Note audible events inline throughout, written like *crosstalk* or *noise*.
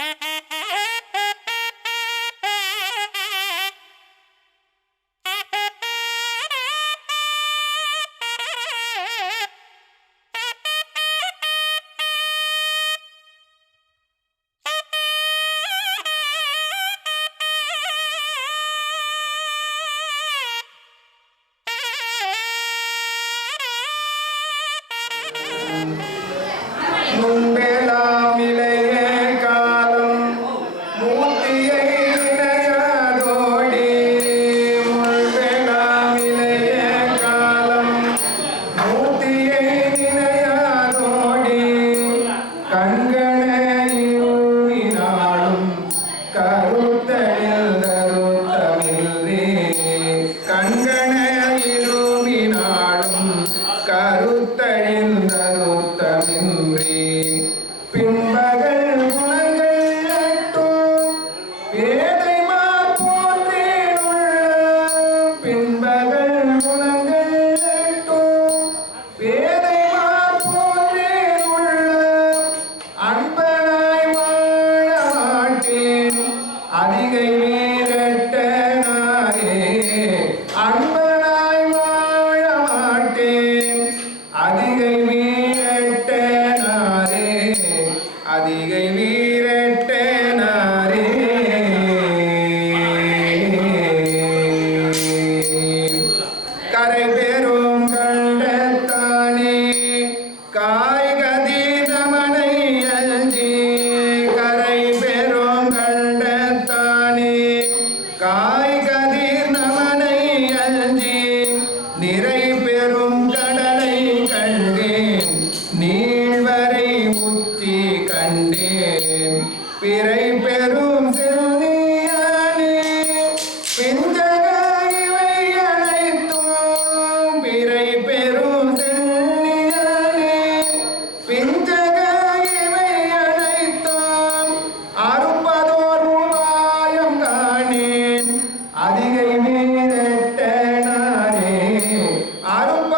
eh, *laughs* eh. Amen. I don't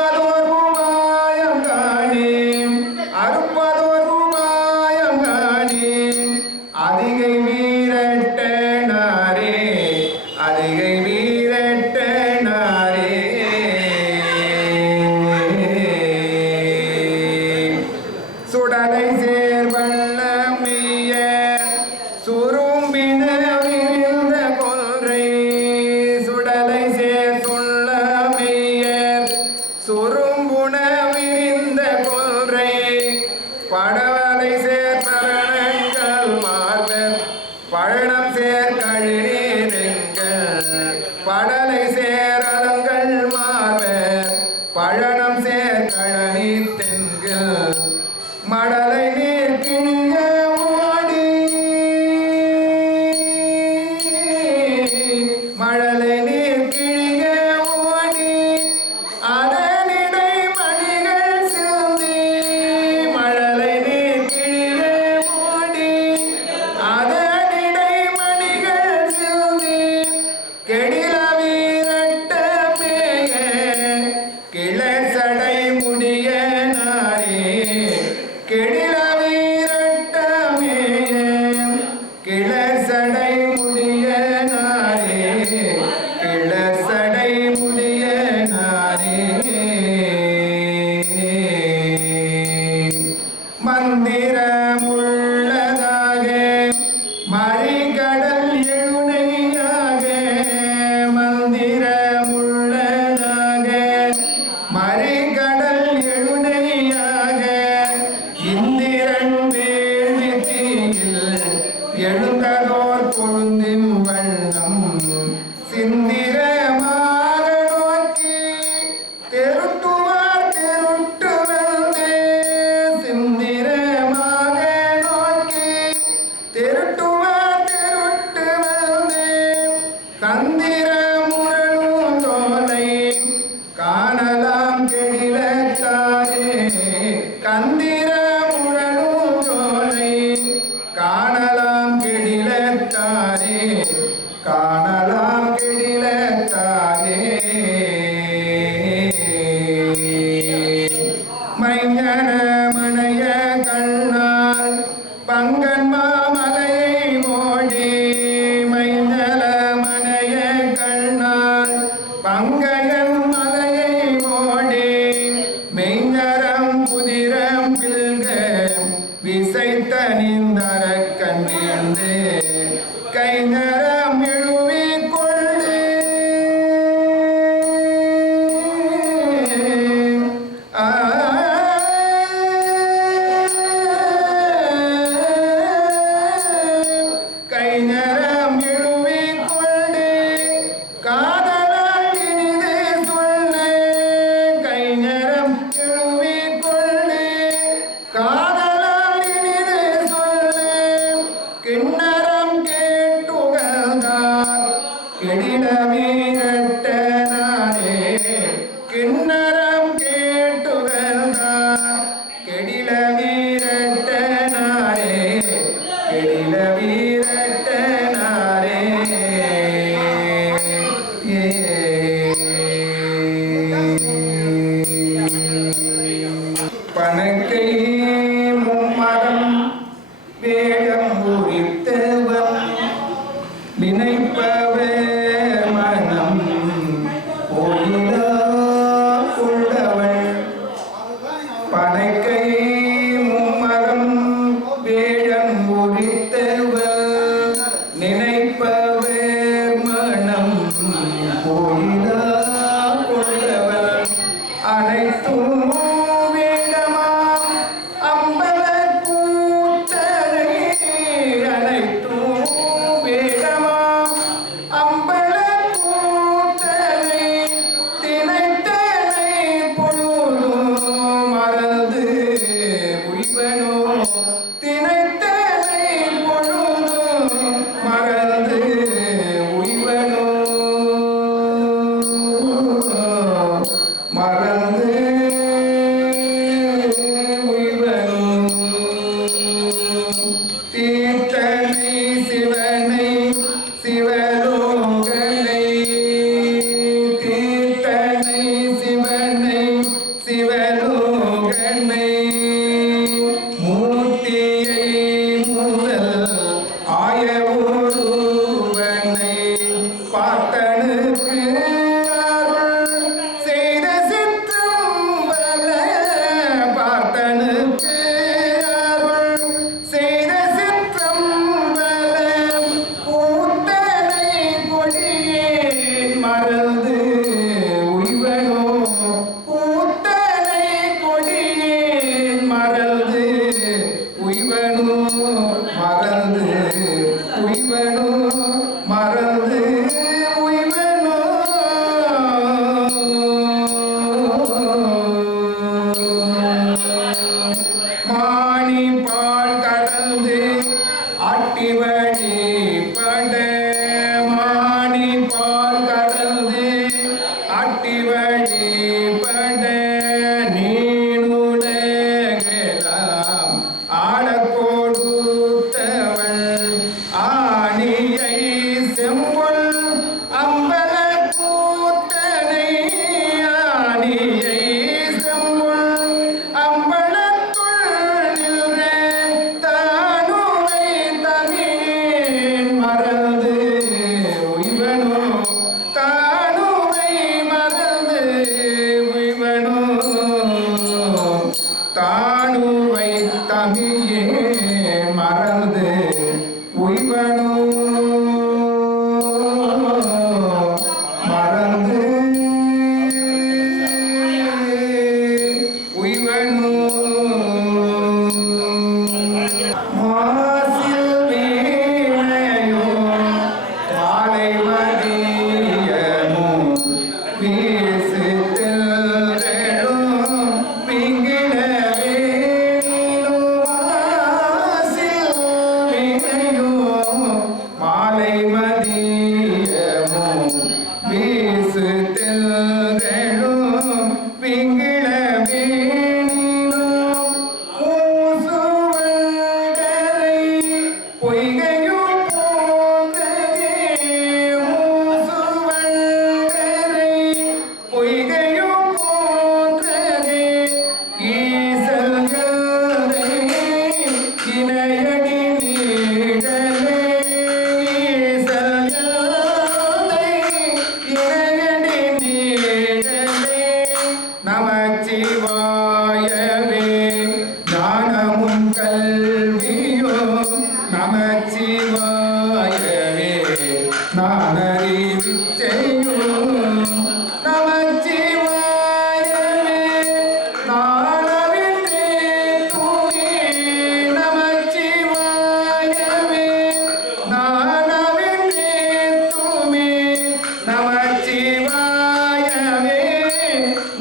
மடலை நீர்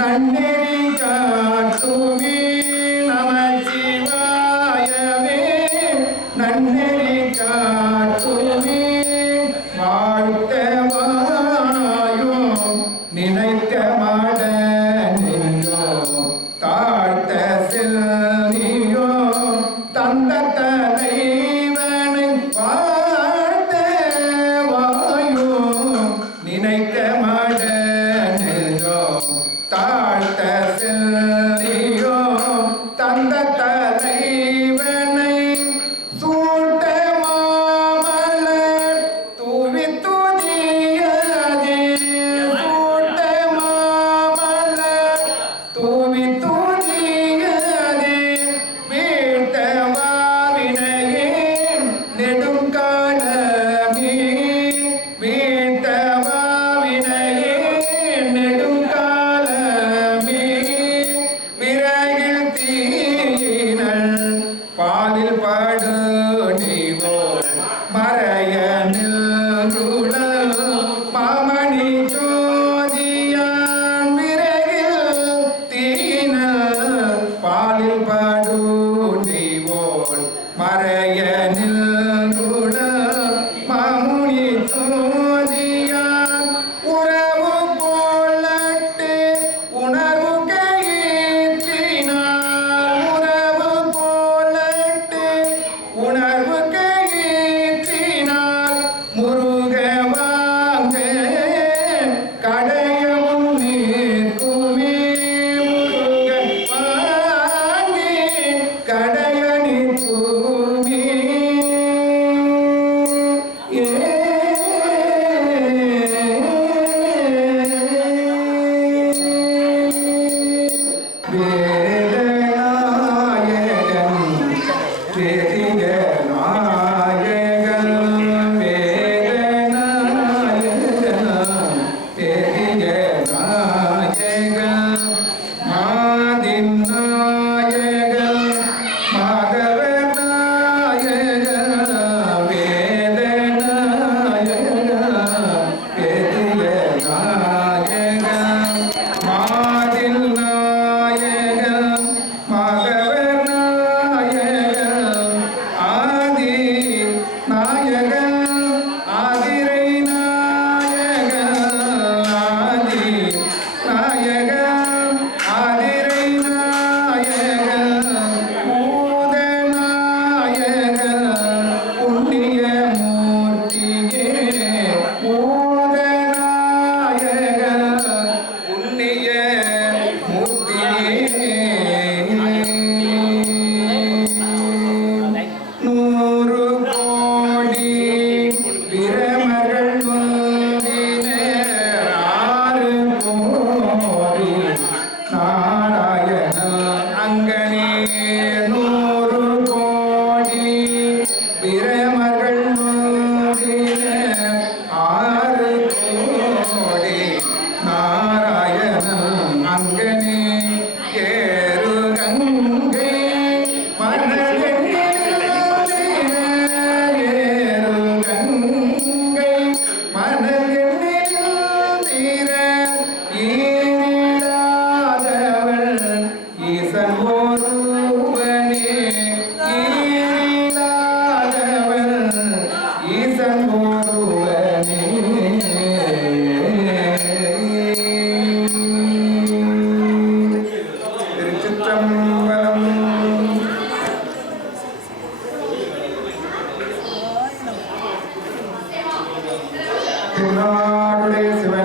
நன்னெறி திருநாடுடைய சிவன்.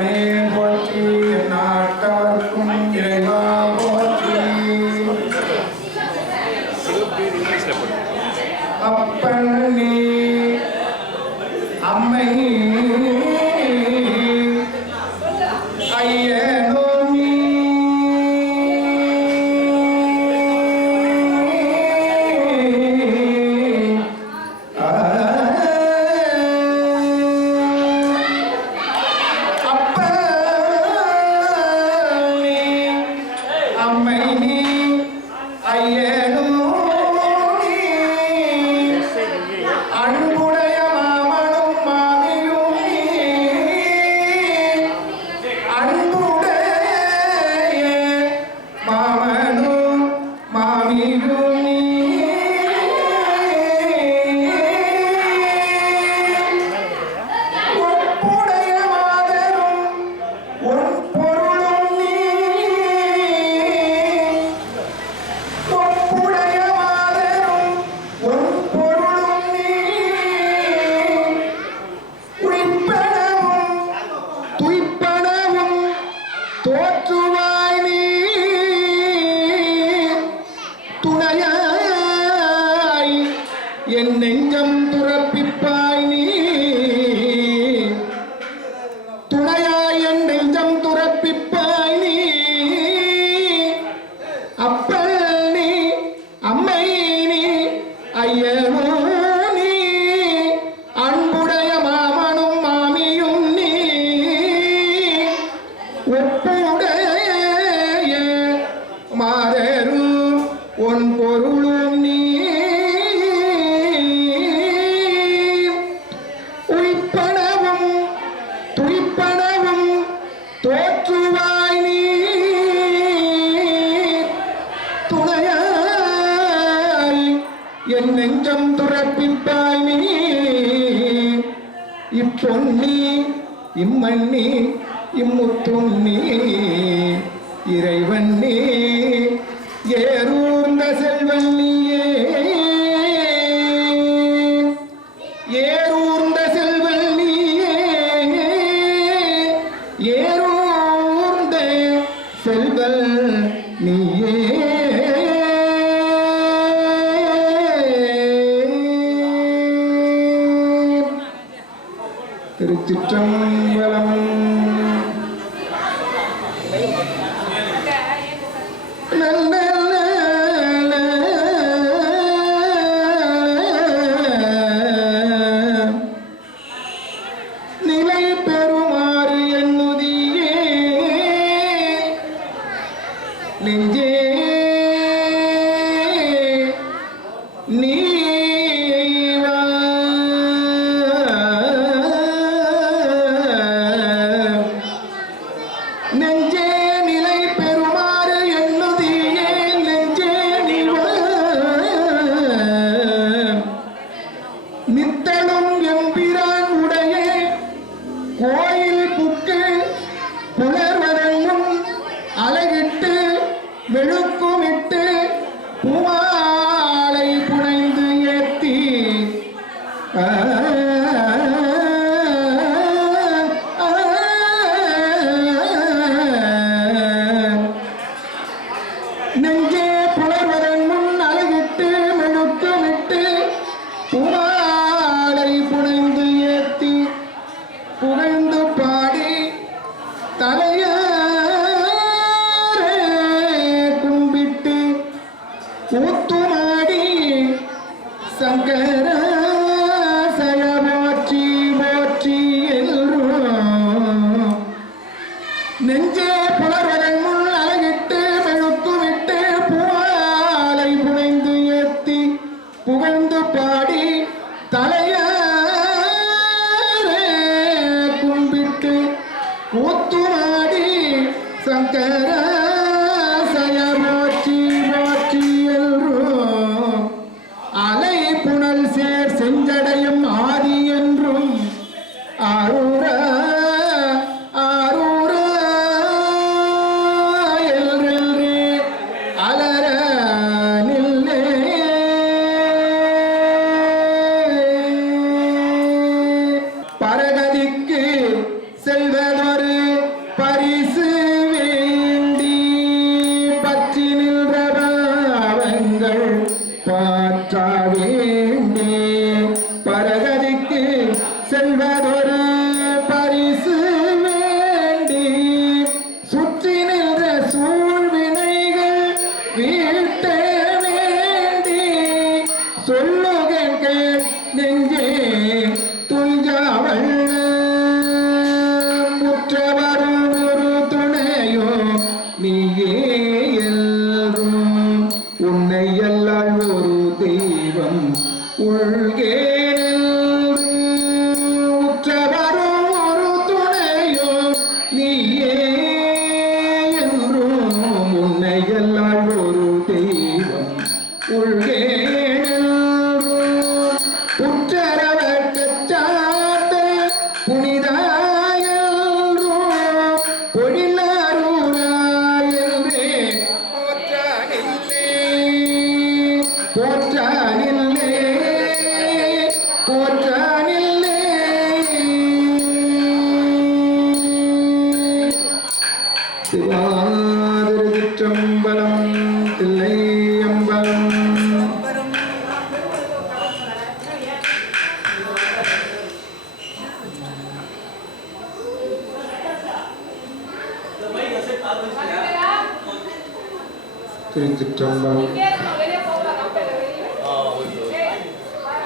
திருச்சிற்றம்பலம்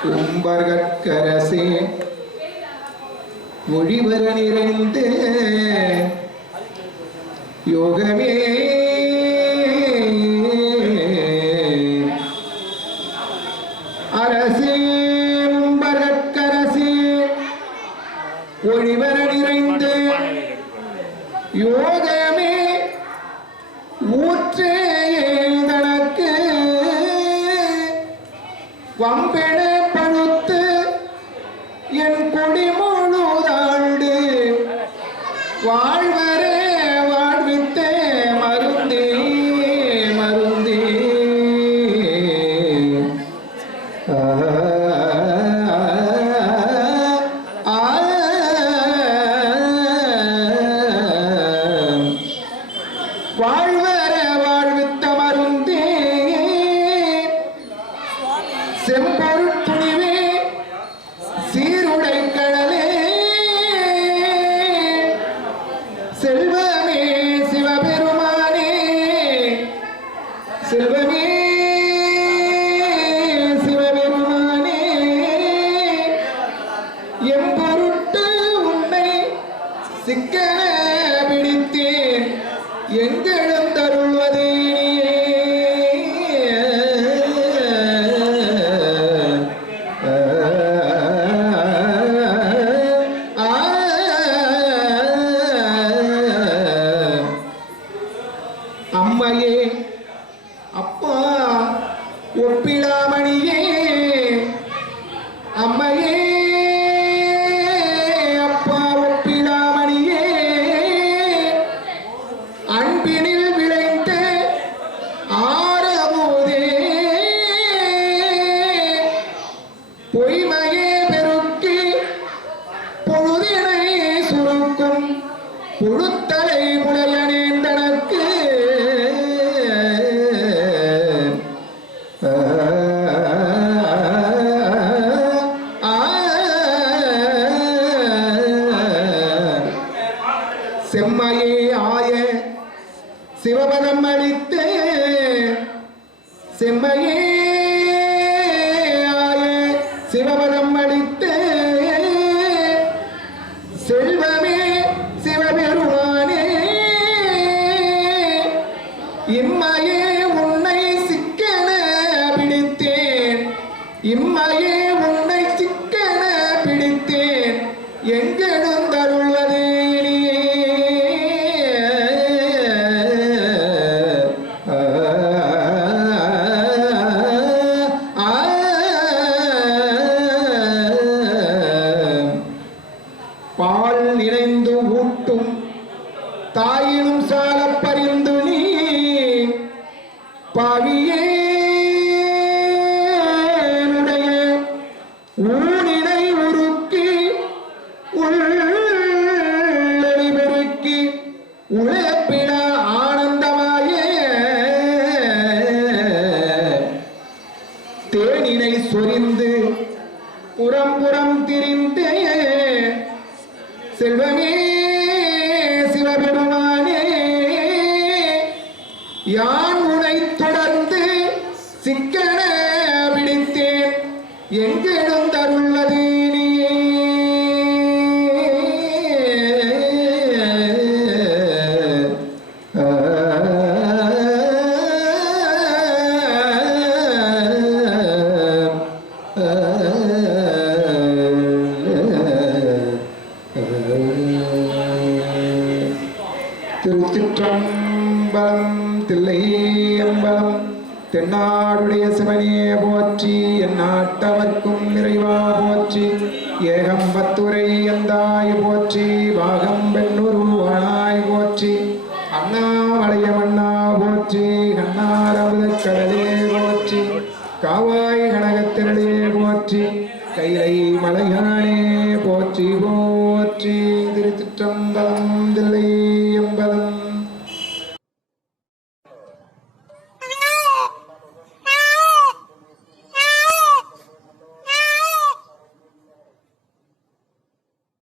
கும்பர்கரசே ஒழிவர நிறைந்த யோகமே செம்மையே ஆய சிவபதம் அளித்தே செம்மையே Paris. திருச்சிற்றம்பலம் தில்லையம்பலம் தென்னாடுடைய சிவனே போற்றி என் நாட்டவர்க்கும் நிறைவா போற்றி ஏகம் பத்துரை எந்தாய் போற்றி பாகம்